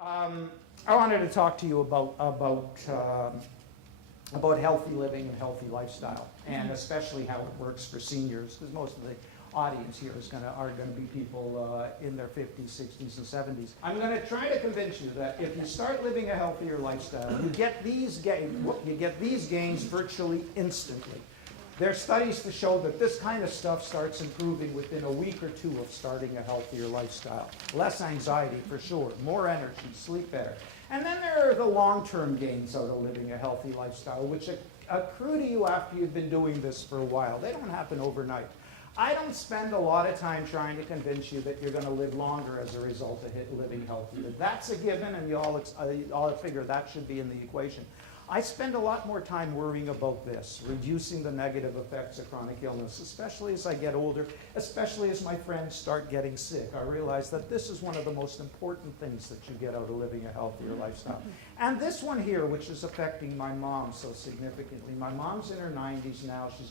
I wanted to talk to you about healthy living and healthy lifestyle, and especially how it works for seniors, because most of the audience here are going to be people in their 50s, 60s, and 70s. I'm going to try to convince you that if you start living a healthier lifestyle, you get these gains virtually instantly. There are studies to show that this kind of stuff starts improving within a week or two of starting a healthier lifestyle. Less anxiety for sure, more energy, sleep better. And then there are the long-term gains out of living a healthy lifestyle, which accrue to you after you've been doing this for a while. They don't happen overnight. I don't spend a lot of time trying to convince you that you're going to live longer as a result of living healthier. That's a given, and you all figure that should be in the equation. I spend a lot more time worrying about this, reducing the negative effects of chronic illness, especially as I get older, especially as my friends start getting sick. I realize that this is one of the most important things that you get out of living a healthier lifestyle. And this one here, which is affecting my mom so significantly. My mom's in her 90s now. She's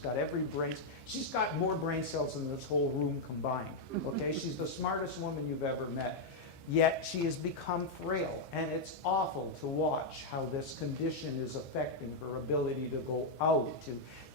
got more brain cells than this whole room combined. Okay, she's the smartest woman you've ever met. Yet she has become frail, and it's awful to watch how this condition is affecting her ability to go out,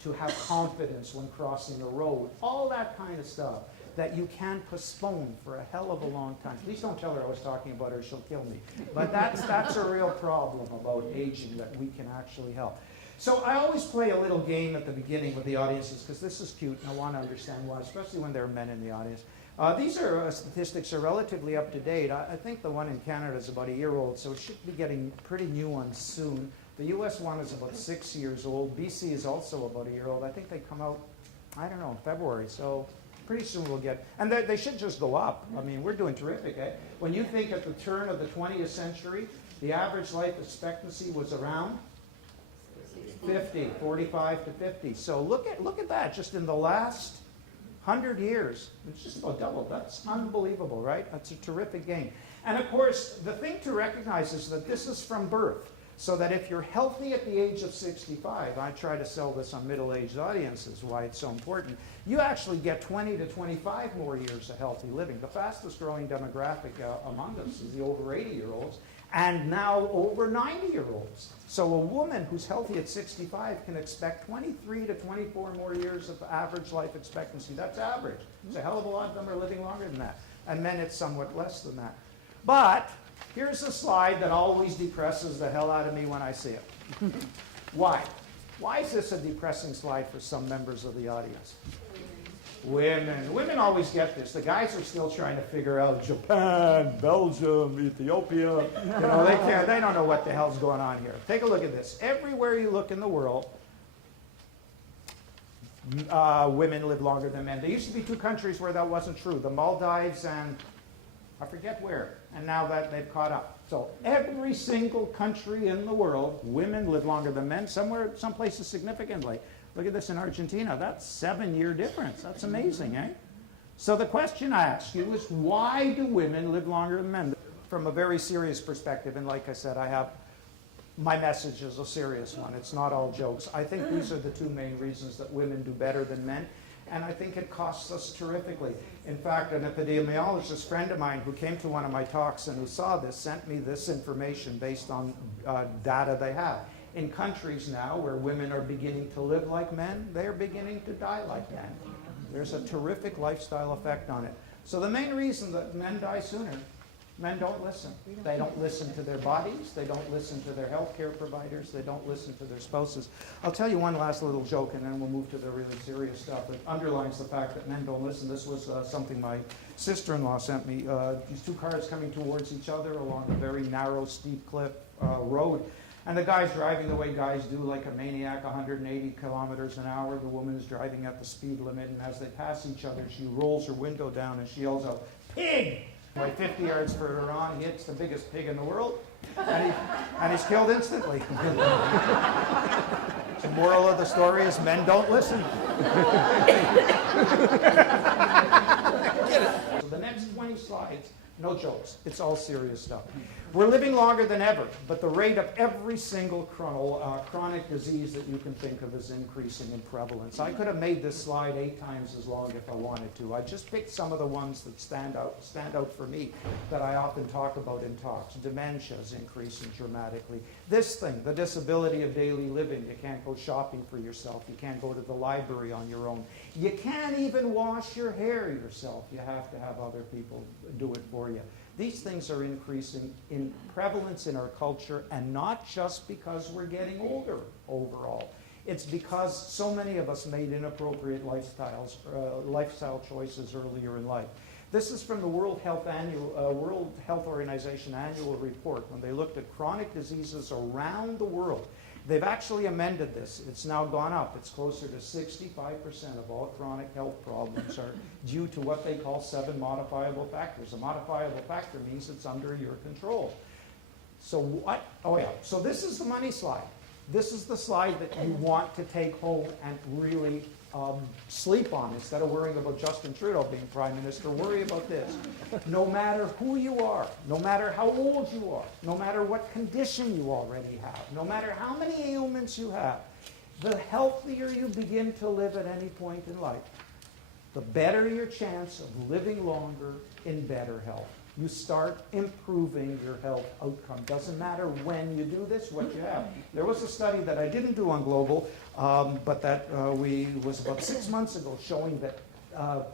to have confidence when crossing a road, all that kind of stuff that you can postpone for a hell of a long time. Please don't tell her I was talking about her, she'll kill me. But that's a real problem about aging that we can actually help. So I always play a little game at the beginning with the audiences, because this is cute, and I want to understand why, especially when there are men in the audience. These statistics are relatively up to date. I think the one in Canada is about a year old, so it should be getting pretty new ones soon. The US one is about 6 years old. BC is also about a year old. I think they come out, I don't know, in February, so pretty soon we'll get, and they should just go up. I mean, we're doing terrific. Eh? When you think at the turn of the 20th century, the average life expectancy was around 50, 45 to 50. So look at that, just in the last 100 years, it's just about double. That's unbelievable, right? That's a terrific gain. And of course, the thing to recognize is that this is from birth. So that if you're healthy at the age of 65, I try to sell this on middle-aged audiences, why it's so important, you actually get 20 to 25 more years of healthy living. The fastest growing demographic among us is the over 80-year-olds, and now over 90-year-olds. So a woman who's healthy at 65 can expect 23 to 24 more years of average life expectancy. That's average. It's a hell of a lot of them are living longer than that. And men, it's somewhat less than that. But here's a slide that always depresses the hell out of me when I see it. Why? Why is this a depressing slide for some members of the audience? Women. Women always get this. The guys are still trying to figure out Japan, Belgium, Ethiopia. You know, they don't know what the hell's going on here. Take a look at this. Everywhere you look in the world, women live longer than men. There used to be two countries where that wasn't true. The Maldives and I forget where. And now that they've caught up. So every single country in the world, women live longer than men, some places significantly. Look at this in Argentina. That's a 7-year difference. That's amazing, eh? So the question I ask you is, why do women live longer than men? From a very serious perspective, and like I said, my message is a serious one. It's not all jokes. I think these are the two main reasons that women do better than men, and I think it costs us terrifically. In fact, an epidemiologist friend of mine who came to one of my talks and who saw this sent me this information based on data they have. In countries now where women are beginning to live like men, they are beginning to die like men. There's a terrific lifestyle effect on it. So the main reason that men die sooner, men don't listen. They don't listen to their bodies. They don't listen to their healthcare providers. They don't listen to their spouses. I'll tell you one last little joke, and then we'll move to the really serious stuff. It underlines the fact that men don't listen. This was something my sister-in-law sent me. These two cars coming towards each other along a very narrow, steep cliff road. And the guy's driving the way guys do, like a maniac, 180 kilometers an hour. The woman is driving at the speed limit, and as they pass each other, she rolls her window down and she yells out, "Pig!" Like 50 yards further on, he hits the biggest pig in the world, and he's killed instantly. The moral of the story is men don't listen. So the next 20 slides No jokes. It's all serious stuff. We're living longer than ever, but the rate of every single chronic disease that you can think of is increasing in prevalence. I could have made this slide 8 times as long if I wanted to. I just picked some of the ones that stand out for me that I often talk about in talks. Dementia is increasing dramatically. This thing, the disability of daily living. You can't go shopping for yourself. You can't go to the library on your own. You can't even wash your hair yourself. You have to have other people do it for you. These things are increasing in prevalence in our culture, and not just because we're getting older overall. It's because so many of us made inappropriate lifestyle choices earlier in life. This is from the World Health Organization annual report when they looked at chronic diseases around the world. They've actually amended this. It's now gone up. It's closer to 65% of all chronic health problems are due to what they call 7 modifiable factors. A modifiable factor means it's under your control. So what? Oh yeah. So this is the money slide. This is the slide that you want to take home and really sleep on instead of worrying about Justin Trudeau being Prime Minister. Worry about this. No matter who you are, no matter how old you are, no matter what condition you already have, no matter how many ailments you have, the healthier you begin to live at any point in life, the better your chance of living longer in better health. You start improving your health outcome. Doesn't matter when you do this, what you have. There was a study that I didn't do on Global, but that was about 6 months ago, showing that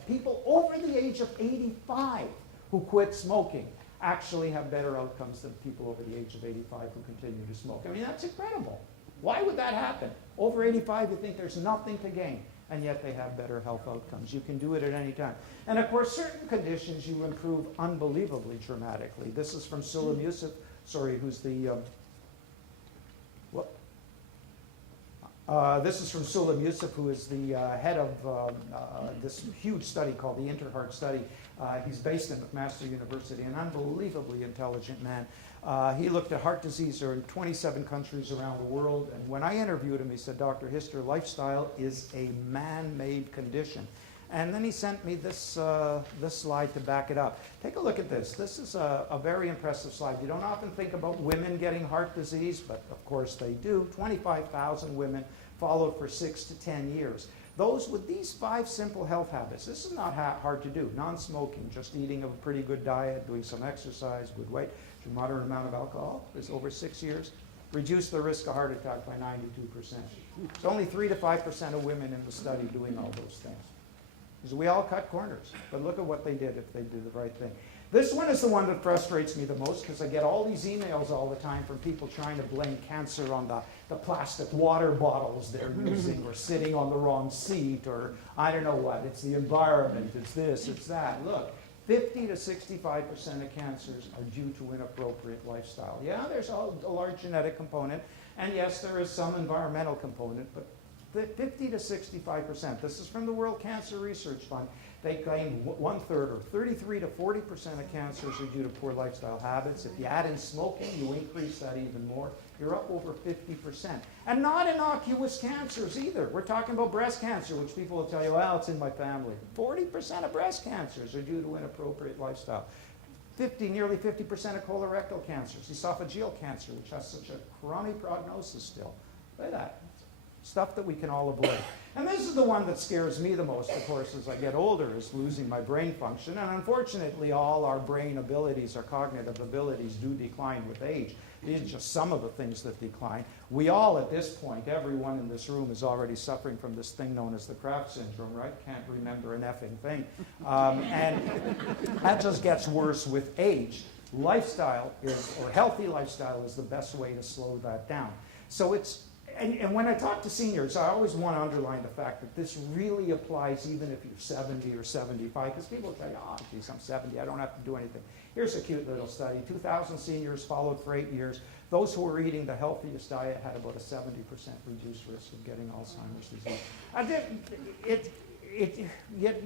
people over the age of 85 who quit smoking actually have better outcomes than people over the age of 85 who continue to smoke. I mean, that's incredible. Why would that happen? Over 85, you think there's nothing to gain, and yet they have better health outcomes. You can do it at any time. And of course, certain conditions you improve unbelievably dramatically. This is from Sulam Yusuf, who's the, this is from Sulam Yusuf, who is the head of this huge study called the Interheart Study. He's based in McMaster University, an unbelievably intelligent man. He looked at heart disease in 27 countries around the world, and when I interviewed him, he said, Dr. Hister, lifestyle is a man-made condition. And then he sent me this, this slide to back it up. Take a look at this. This is a very impressive slide. You don't often think about women getting heart disease, but of course they do. 25,000 women followed for 6 to 10 years. Those with these 5 simple health habits, this is not hard to do. Non-smoking, just eating a pretty good diet, doing some exercise, good weight, a moderate amount of alcohol, is over 6 years. Reduce the risk of heart attack by 92%. It's only 3 to 5% of women in the study doing all those things. Because we all cut corners, but look at what they did if they do the right thing. This one is the one that frustrates me the most, because I get all these emails all the time from people trying to blame cancer on the plastic water bottles they're using, or sitting on the wrong seat, or I don't know what. It's the environment, it's this, it's that. Look, 50 to 65% of cancers are due to inappropriate lifestyle. Yeah, there's a large genetic component, and yes, there is some environmental component, but 50 to 65%. This is from the World Cancer Research Fund. They claim 1/3 or 33 to 40% of cancers are due to poor lifestyle habits. If you add in smoking, you increase that even more. You're up over 50%. And not innocuous cancers either. We're talking about breast cancer, which people will tell you, well, it's in my family. 40% of breast cancers are due to inappropriate lifestyle. Nearly 50% of colorectal cancers, esophageal cancer, which has such a crummy prognosis still. Look at that. Stuff that we can all avoid. And this is the one that scares me the most, of course, as I get older, is losing my brain function. And unfortunately, all our brain abilities, our cognitive abilities, do decline with age. These are just some of the things that decline. We all, at this point, everyone in this room is already suffering from this thing known as the Kraft syndrome, right? Can't remember an effing thing. And that just gets worse with age. Lifestyle is, or healthy lifestyle, is the best way to slow that down. So it's, and when I talk to seniors, I always want to underline the fact that this really applies even if you're 70 or 75, because people tell you, oh, geez, I'm 70, I don't have to do anything. Here's a cute little study. 2,000 seniors followed for 8 years. Those who were eating the healthiest diet had about a 70% reduced risk of getting Alzheimer's disease.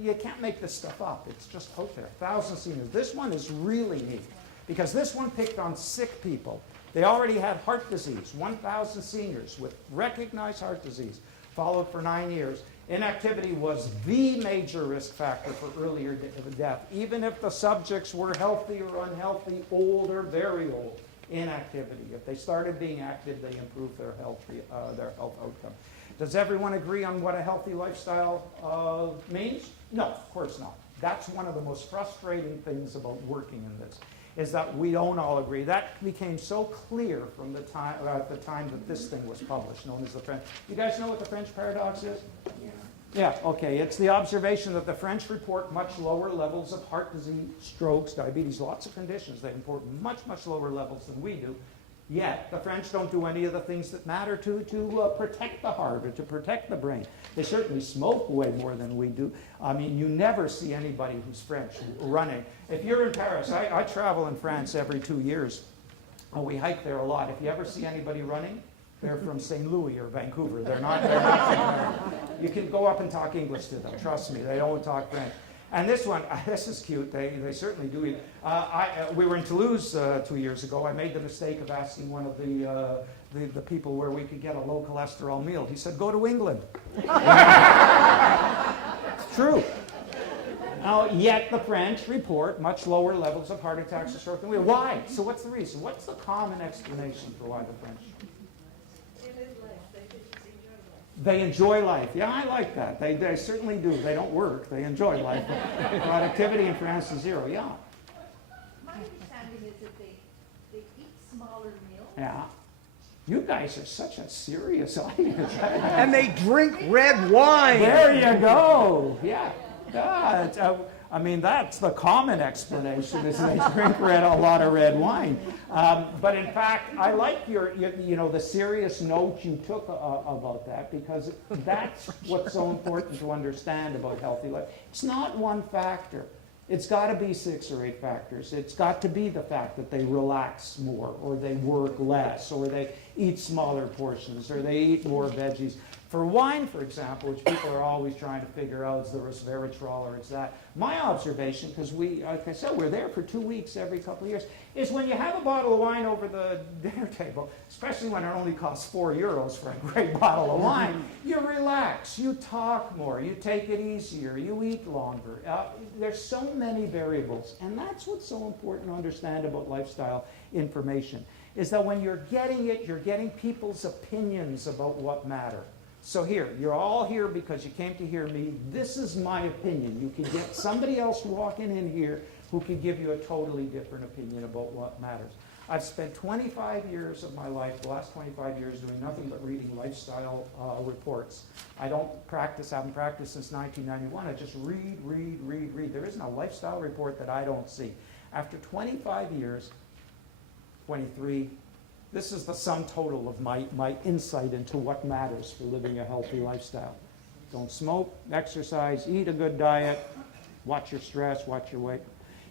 You can't make this stuff up. It's just out there. 1,000 seniors. This one is really neat, because this one picked on sick people. They already had heart disease, 1,000 seniors with recognized heart disease, followed for 9 years. Inactivity was the major risk factor for earlier death, even if the subjects were healthy or unhealthy, old or very old. Inactivity. If they started being active, they improved their health outcome. Does everyone agree on what a healthy lifestyle means? No, of course not. That's one of the most frustrating things about working in this, is that we don't all agree. That became so clear from the time at the time that this thing was published, known as the French. You guys know what the French paradox is? Yeah, okay. It's the observation that the French report much lower levels of heart disease, strokes, diabetes, lots of conditions. They report much, much lower levels than we do. Yet, the French don't do any of the things that matter to protect the heart or to protect the brain. They certainly smoke way more than we do. I mean, you never see anybody who's French running. If you're in Paris, I travel in France every 2 years. We hike there a lot. If you ever see anybody running, they're from St. Louis or Vancouver. They're not you can go up and talk English to them. Trust me, they don't talk French. And this one, this is cute. They certainly do. We were in Toulouse 2 years ago. I made the mistake of asking one of the people where we could get a low cholesterol meal. He said, "Go to England." True. Now, yet the French report much lower levels of heart attacks and stroke than we do. Why? So what's the reason? What's the common explanation for why the French? They enjoy life. Yeah, I like that. They certainly do. They don't work. They enjoy life. Productivity in France is zero. Yeah. My understanding is that they eat smaller meals. Yeah. You guys are such a serious audience. And they drink red wine. There you go. Yeah. I mean, that's the common explanation, is they drink a lot of red wine. But in fact, I like the serious note you took about that, because that's what's so important to understand about healthy life. It's not one factor. It's got to be 6 or 8 factors. It's got to be the fact that they relax more, or they work less, or they eat smaller portions, or they eat more veggies. For wine, for example, which people are always trying to figure out, is the resveratrol or it's that. My observation, because like I said, we're there for 2 weeks every couple of years, is when you have a bottle of wine over the dinner table, especially when it only costs €4 for a great bottle of wine, you relax, you talk more, you take it easier, you eat longer. There's so many variables, and that's what's so important to understand about lifestyle information, is that when you're getting it, you're getting people's opinions about what matter. So here, you're all here because you came to hear me. This is my opinion. You can get somebody else walking in here who can give you a totally different opinion about what matters. I've spent 25 years of my life, the last 25 years, doing nothing but reading lifestyle reports. I don't practice, haven't practiced since 1991. I just read. There isn't a lifestyle report that I don't see. After 25 years, 23, this is the sum total of my insight into what matters for living a healthy lifestyle. Don't smoke, exercise, eat a good diet, watch your stress, watch your weight.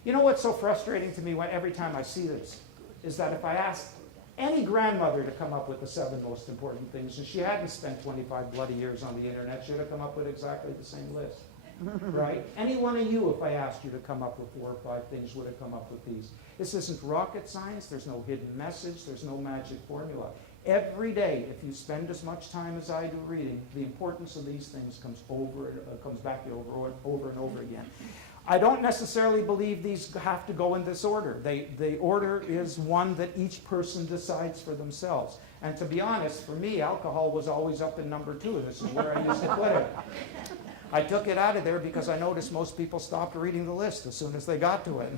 You know what's so frustrating to me every time I see this is that if I asked any grandmother to come up with the 7 most important things, and she hadn't spent 25 bloody years on the internet, she would have come up with exactly the same list. Right? Any one of you, if I asked you to come up with 4 or 5 things, would have come up with these. This isn't rocket science. There's no hidden message. There's no magic formula. Every day, if you spend as much time as I do reading, the importance of these things comes back to you over and over again. I don't necessarily believe these have to go in this order. The order is one that each person decides for themselves. And to be honest, for me, alcohol was always up in number 2. This is where I used to put it. I took it out of there because I noticed most people stopped reading the list as soon as they got to it.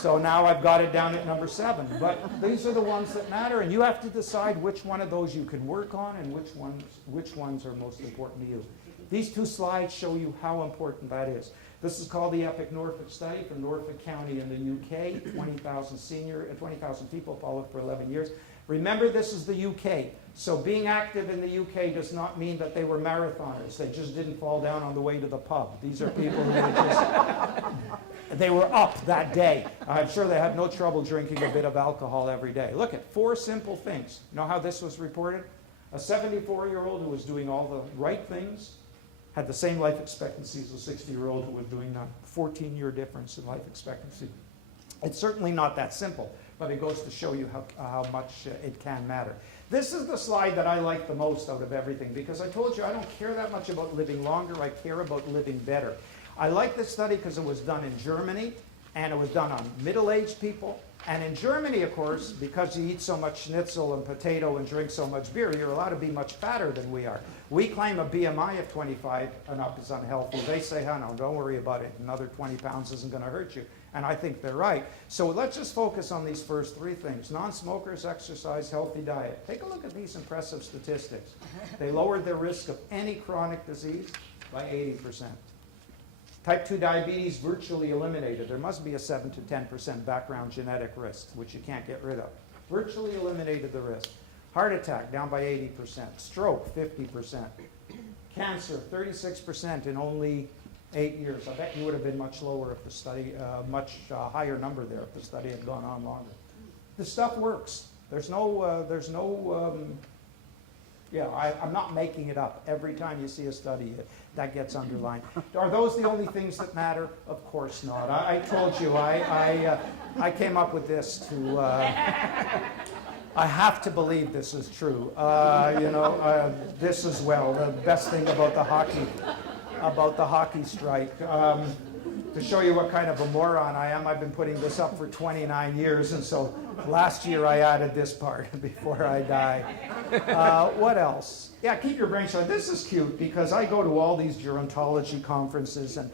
So now I've got it down at number 7. But these are the ones that matter, and you have to decide which one of those you can work on and which ones are most important to you. These 2 slides show you how important that is. This is called the Epic Norfolk Study from Norfolk County in the UK. 20,000 people followed for 11 years. Remember, this is the UK. So being active in the UK does not mean that they were marathoners. They just didn't fall down on the way to the pub. These are people who were just, they were up that day. I'm sure they had no trouble drinking a bit of alcohol every day. Look at 4 simple things. You know how this was reported? A 74-year-old who was doing all the right things had the same life expectancy as a 60-year-old who was doing a 14-year difference in life expectancy. It's certainly not that simple, but it goes to show you how much it can matter. This is the slide that I like the most out of everything, because I told you I don't care that much about living longer, I care about living better. I like this study because it was done in Germany, and it was done on middle-aged people. And in Germany, of course, because you eat so much schnitzel and potato and drink so much beer, you're allowed to be much fatter than we are. We claim a BMI of 25 and up is unhealthy. They say, oh no, don't worry about it. Another 20 pounds isn't going to hurt you. And I think they're right. So let's just focus on these first three things. Non-smokers, exercise, healthy diet. Take a look at these impressive statistics. They lowered their risk of any chronic disease by 80%. Type 2 diabetes virtually eliminated. There must be a 7 to 10% background genetic risk, which you can't get rid of. Virtually eliminated the risk. Heart attack down by 80%. Stroke 50%. Cancer 36% in only 8 years. I bet you would have been much lower if the study, much higher number there if the study had gone on longer. The stuff works. I'm not making it up. Every time you see a study, that gets underlined. Are those the only things that matter? Of course not. I told you, I came up with this to, I have to believe this is true. This as well, the best thing about the hockey strike. To show you what kind of a moron I am, I've been putting this up for 29 years, and so last year I added this part before I die. What else? Yeah, keep your brain sharp. This is cute because I go to all these gerontology conferences, and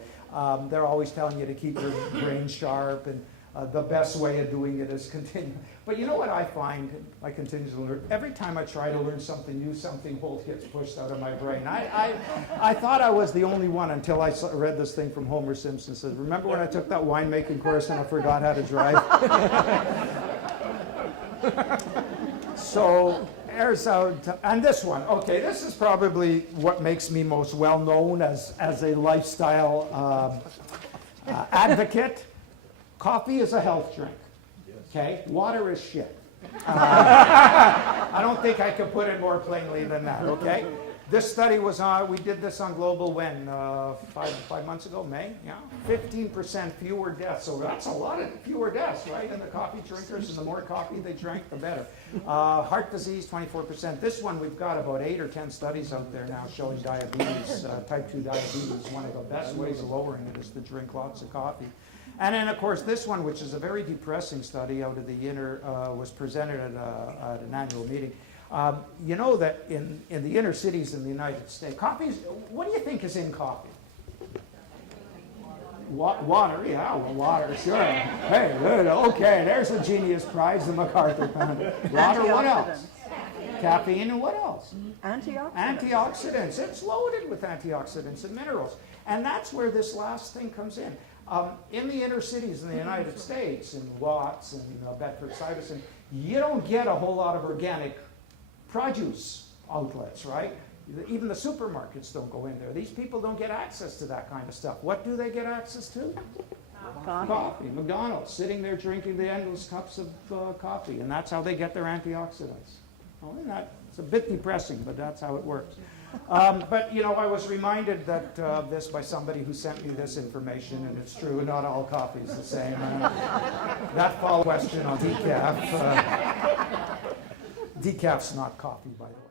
they're always telling you to keep your brain sharp, and the best way of doing it is continue. But you know what I find? I continue to learn. Every time I try to learn something new, something old gets pushed out of my brain. I thought I was the only one until I read this thing from Homer Simpson. It says, remember when I took that winemaking course and I forgot how to drive? So, and this one. Okay, this is probably what makes me most well known as a lifestyle advocate. Coffee is a health drink. Okay, water is shit. I don't think I could put it more plainly than that, okay? This study was on, we did this on Global when, 5 months ago, May, yeah? 15% fewer deaths, so that's a lot of fewer deaths, right? And the coffee drinkers, and the more coffee they drank, the better. Heart disease, 24%. This one, we've got about 8 or 10 studies out there now showing diabetes, type 2 diabetes. One of the best ways of lowering it is to drink lots of coffee. And then, of course, this one, which is a very depressing study out of the was presented at an annual meeting. You know that in the inner cities in the United States, what do you think is in coffee? Water, yeah, well, water, sure. Hey, okay, there's a Genius Prize, the MacArthur Foundation. Water, what else? Caffeine, and what else? Antioxidants. Antioxidants. It's loaded with antioxidants and minerals. And that's where this last thing comes in. In the inner cities in the United States, in Watts and Bedford-Stuyvesant, you don't get a whole lot of organic produce outlets, right? Even the supermarkets don't go in there. These people don't get access to that kind of stuff. What do they get access to? Coffee. McDonald's, sitting there drinking the endless cups of coffee, and that's how they get their antioxidants. Well, it's a bit depressing, but that's how it works. But, I was reminded that this by somebody who sent me this information, and it's true, not all coffee is the same. That follow question on decaf. Decaf's not coffee, by the way.